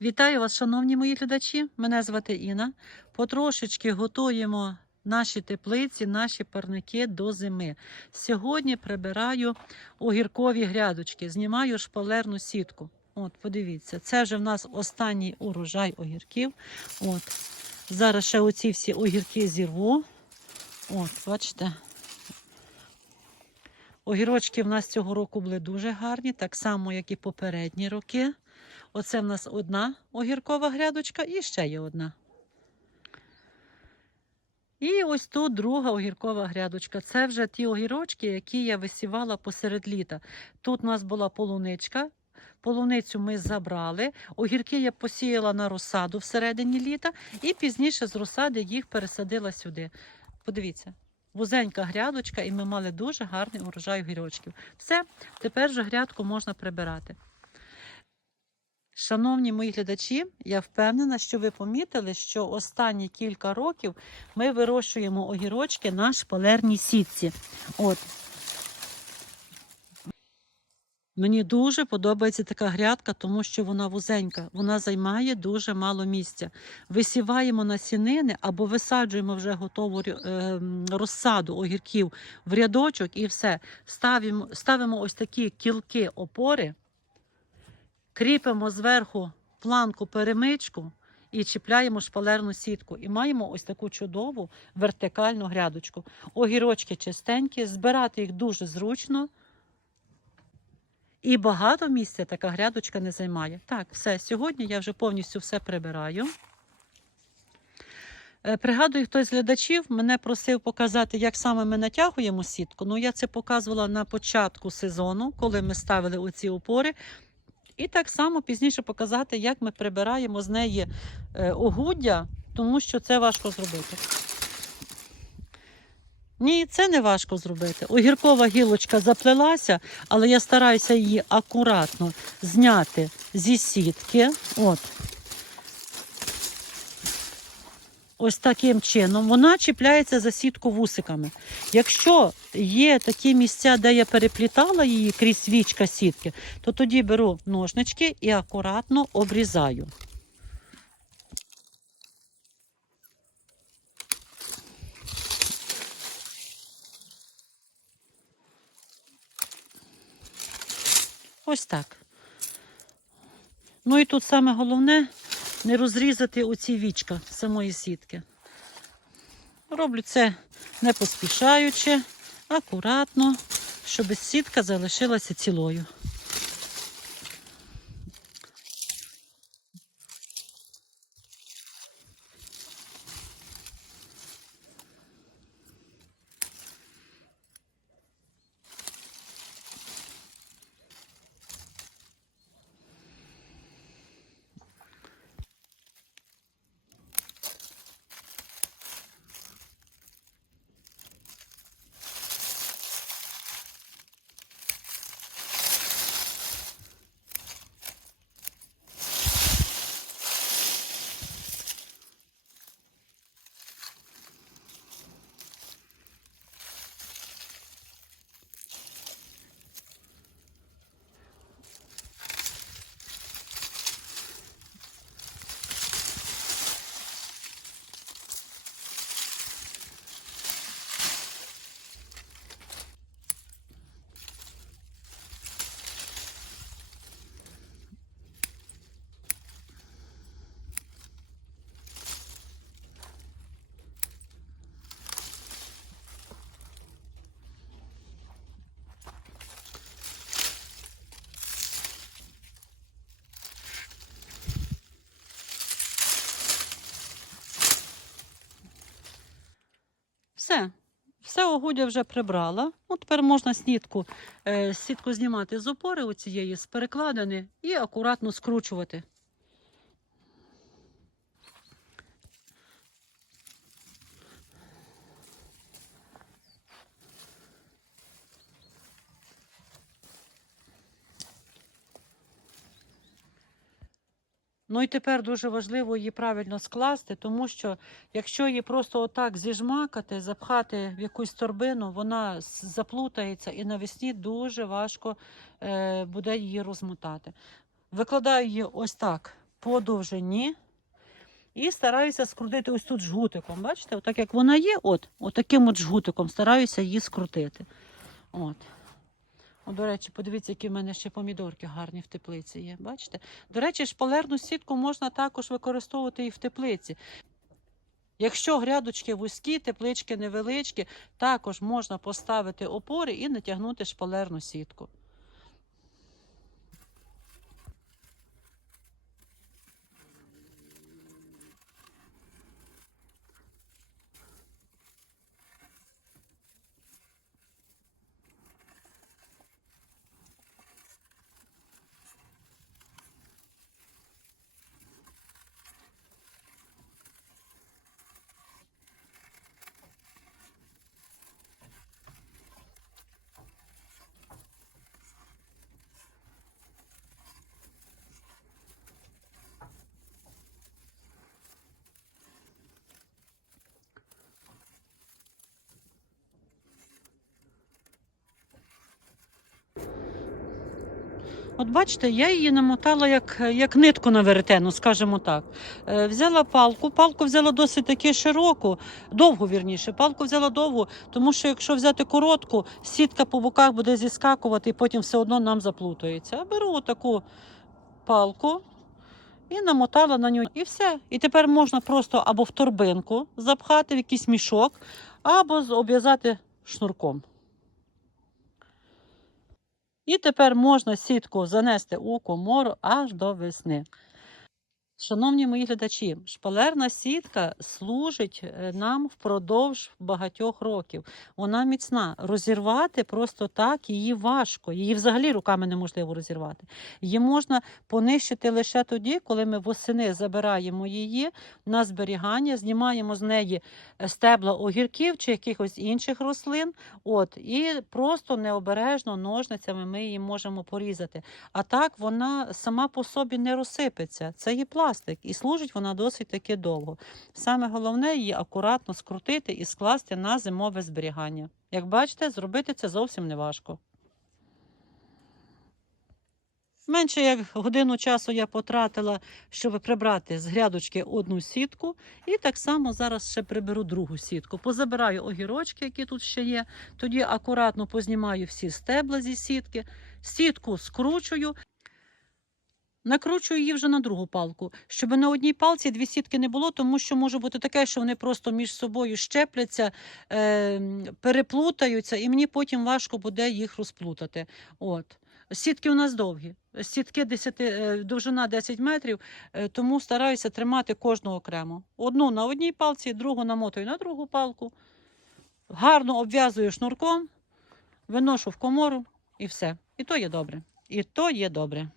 Вітаю вас, шановні мої глядачі. Мене звати Інна. Потрошечки готуємо наші теплиці, наші парники до зими. Сьогодні прибираю огіркові грядочки, знімаю шпалерну сітку. От, подивіться, це вже в нас останній урожай огірків. От. Зараз ще оці всі огірки зірву. От, бачите. Огірочки в нас цього року були дуже гарні, так само, як і попередні роки. Оце в нас одна огіркова грядочка і ще є одна. І ось тут друга огіркова грядочка. Це вже ті огірочки, які я висівала посеред літа. Тут у нас була полуничка. Полуницю ми забрали. Огірки я посіяла на розсаду всередині літа, і пізніше з розсади їх пересадила сюди. Подивіться, вузенька грядочка, і ми мали дуже гарний урожай огірочків. Все, тепер же грядку можна прибирати. Шановні мої глядачі, я впевнена, що ви помітили, що останні кілька років ми вирощуємо огірочки на шпалерній сітці. От. Мені дуже подобається така грядка, тому що вона вузенька, вона займає дуже мало місця. Висіваємо насінини або висаджуємо вже готову е, розсаду огірків в рядочок і все. Ставимо, ставимо ось такі кілки опори кріпимо зверху планку перемичку і чіпляємо шпалерну сітку. І маємо ось таку чудову вертикальну грядочку. Огірочки чистенькі, збирати їх дуже зручно. І багато місця така грядочка не займає. Так, все, сьогодні я вже повністю все прибираю. Е, Пригадую, хтось з глядачів мене просив показати, як саме ми натягуємо сітку. Ну, я це показувала на початку сезону, коли ми ставили оці опори. І так само пізніше показати, як ми прибираємо з неї е, огуддя, тому що це важко зробити. Ні, це не важко зробити. Огіркова гілочка заплелася, але я стараюся її акуратно зняти зі сітки. От. Ось таким чином. Вона чіпляється за сітку вусиками. Якщо є такі місця, де я переплітала її крізь свічка сітки, то тоді беру ножнички і акуратно обрізаю. Ось так. Ну і тут саме головне не розрізати оці вічка самої сітки. Роблю це не поспішаючи, акуратно, щоб сітка залишилася цілою. Все. Все вже прибрала. Ну, тепер можна снітку, е, сітку знімати з опори оцієї, з перекладини і акуратно скручувати. Ну і тепер дуже важливо її правильно скласти, тому що якщо її просто отак зіжмакати, запхати в якусь торбину, вона заплутається і навесні дуже важко е, буде її розмотати. Викладаю її ось так по довжині. І стараюся скрутити ось тут жгутиком. Бачите, отак як вона є, от, отаким от жгутиком стараюся її скрутити. От. До речі, подивіться, які в мене ще помідорки гарні в теплиці є. Бачите? До речі, шпалерну сітку можна також використовувати і в теплиці. Якщо грядочки вузькі, теплички невеличкі, також можна поставити опори і натягнути шпалерну сітку. От бачите, я її намотала як, як нитку на веретену, скажімо так. Е, взяла палку, палку взяла досить таки широку, довгу вірніше. Палку взяла довгу, тому що якщо взяти коротку, сітка по боках буде зіскакувати і потім все одно нам заплутається. Беру таку палку і намотала на нього. І все. І тепер можна просто або в торбинку запхати в якийсь мішок, або обв'язати шнурком. І тепер можна сітку занести у комору аж до весни. Шановні мої глядачі, шпалерна сітка служить е, нам впродовж багатьох років. Вона міцна. Розірвати просто так її важко. Її взагалі руками неможливо розірвати. Її можна понищити лише тоді, коли ми восени забираємо її на зберігання, знімаємо з неї е, стебла огірків чи якихось інших рослин. От, і просто необережно ножницями ми її можемо порізати. А так вона сама по собі не розсипеться. Це є пластик, і служить вона досить таки довго. Саме головне її акуратно скрутити і скласти на зимове зберігання. Як бачите, зробити це зовсім не важко. Менше як годину часу я потратила, щоб прибрати з грядочки одну сітку, і так само зараз ще приберу другу сітку. Позабираю огірочки, які тут ще є. Тоді акуратно познімаю всі стебла зі сітки, сітку скручую. Накручую її вже на другу палку, щоб на одній палці дві сітки не було, тому що може бути таке, що вони просто між собою щепляться, е, переплутаються, і мені потім важко буде їх розплутати. От. Сітки у нас довгі. Сітки 10, е, довжина 10 метрів, е, тому стараюся тримати кожну окремо. Одну на одній палці, другу намотую на другу палку. Гарно обв'язую шнурком, виношу в комору і все. І то є добре. І то є добре.